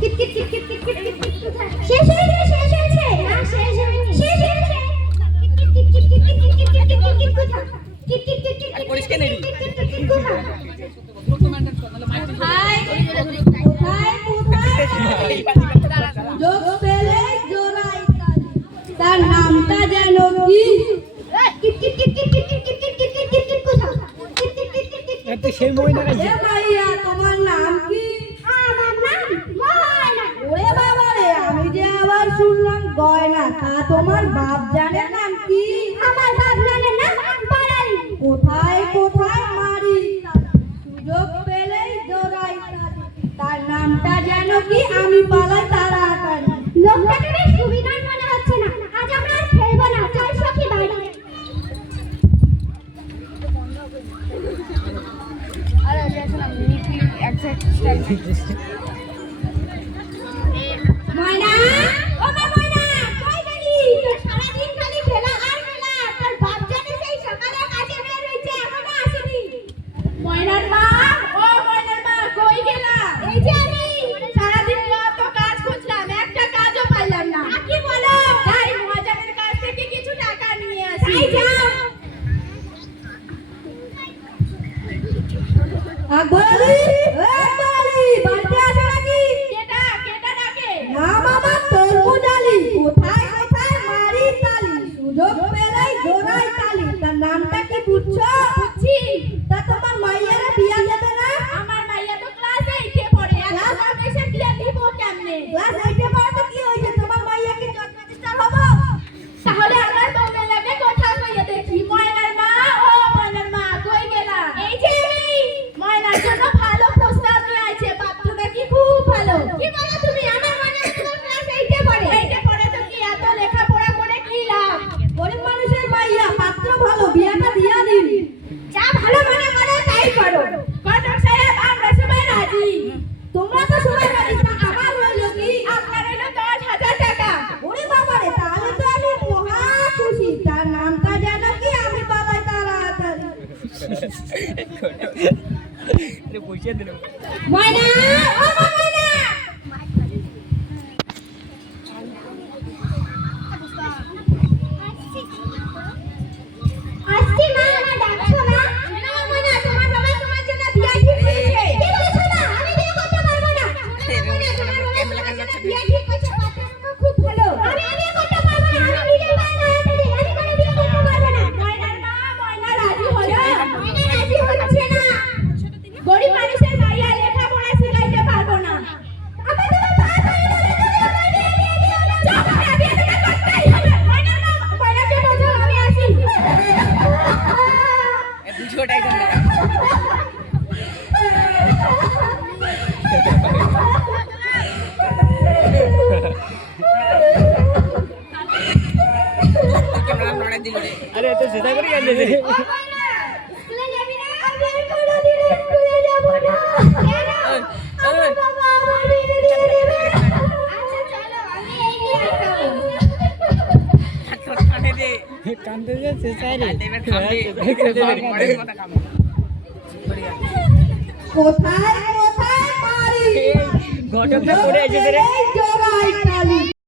kit কিট কিট কিট কিট কিট কিট কিট শেষ হয়েছে না শেষ হয়নি কিট কিট কিট কিট কিট কিট কিট কিট কিট কোথা কিট কিট কিট কিট পরিষ্কার নেই কোথা হাই কোথায় যোগ পেলে জোড়াই তার নামটা জানো কি কিট কিট কিট কিট কিট কিট কিট কিট কিট কিট কিট কোথা কিট কিট কিট কিট কিট একটা সেই ময়না গাইছে এ ভাইয়া তোমার নাম কি আমার নাম ময়না ওরে বাবা রে আমি যে আবার শুনলাম গয়না তা তোমার বাপ জানে নাম কি আমার বাপ জানে নাম পাড়াই কোথায় কোথায় মারি সুযোগ পেলেই জোড়াই তার নামটা জানো কি আমি পালাই তাড়াতাড়ি লোকটাকে বেশ সুবিধার মনে হচ্ছে না আজ আমরা আর খেলবো না চল সখী বাড়ি আরে দেখো মিকি এক্সাক্ট স্টাইল ময়না ও মা ময়না কই গেলি তো সারা দিন খালি খেলা আর খেলা তোর বাপ জানে সেই সকালে কাজে বের হইছে এখনো আসেনি ময়নার মা ও ময়নার মা কই গেলা এই যে আমি সারা দিন কত কাজ খুঁজলাম একটা কাজও পাইলাম না কি বলো তাই মহাজনের কাছ থেকে কিছু টাকা নিয়ে আসি তাই যাও আগলি বাড়িতে আসো নাকি কেটা কেটা ডাকে না বাবা তোর পূজালি কোথায় কোথায় মারি তালি সুযোগ পেলেই জোড়াই তালি তার নামটা কি বুঝছো বুঝছি তা তোমার মাইয়ারে বিয়া দেবে না আমার মাইয়া তো ক্লাস 8 এ পড়ে ক্লাস 8 এসে বিয়া দিব কেমনে ক্লাস 8 এ পড়ে তো কি হইছে তোমার মাইয়া কি জজ রেজিস্টার হবে তাহলে আমার বউ মেলাকে কথা কইয়া দেখি ময়নার মা ও ময়নার মা কই গেলা এই যে আমি ময়নার জন্য ভালো প্রস্তাব নিয়ে আইছে পাত্রটা কি খুব ভালো কি বলো তুমি আমার মনে হয় তো ক্লাস 8 এ পড়ে তো কি এত লেখাপড়া করে কি লাভ গরিব মানুষের মাইয়া পাত্র ভালো বিয়াটা দিয়া দিন যা ভালো মনে করো তাই করো কটক সাহেব আমরা সবাই রাজি তোমরা তো সবাই রাজি তা আমার হইলো কি আপনার হইলো 10,000 টাকা ওরে বাবা রে তাহলে তো আমি মহা খুশি তার নামটা জানো কি আমি পালাই তাড়াতাড়ি আরে পয়সা দিল ময়না ও ময়না আসছি মা না ডাকছো না না ময়না তোমার বাবা তোমার জন্য বিয়া ঠিক করেছে কি বলছো না আমি বিয়ে করতে পারবো না তোমার বাবা বিয়া ঠিক করেছে পাত্রটা খুব ভালো আমি বিয়ে করতে পারবো না আমি নিজে বাইরে আসতে আমি কোনো বিয়ে করতে পারবো না ময়নার মা ময়না রাজি হলো ময়না রাজি হচ্ছে না গরিব মানুষের মাইয়া লেখাপড়া শিখাইতে পারবো না আমার তো পা ধরে ময়নাকে বোঝাও আমি আসি এ দুশোটাই জন্য কেমন লড়াই দিল রে আরে তো সেটা করে গেল রে স্কুলে যাবি না আমি আর কোনোদিন স্কুলে যাব না কেন বাবা আমার বিয়ে দিয়ে দেবে আচ্ছা চলো আমি এই নিয়ে তোর কানে দে কান্দে যাচ্ছে সাইরে এবার কান্দে পরের কথা কাম কোথায় কোথায় মারি ঘটকটা পড়ে আছে রে জোড়াই কালি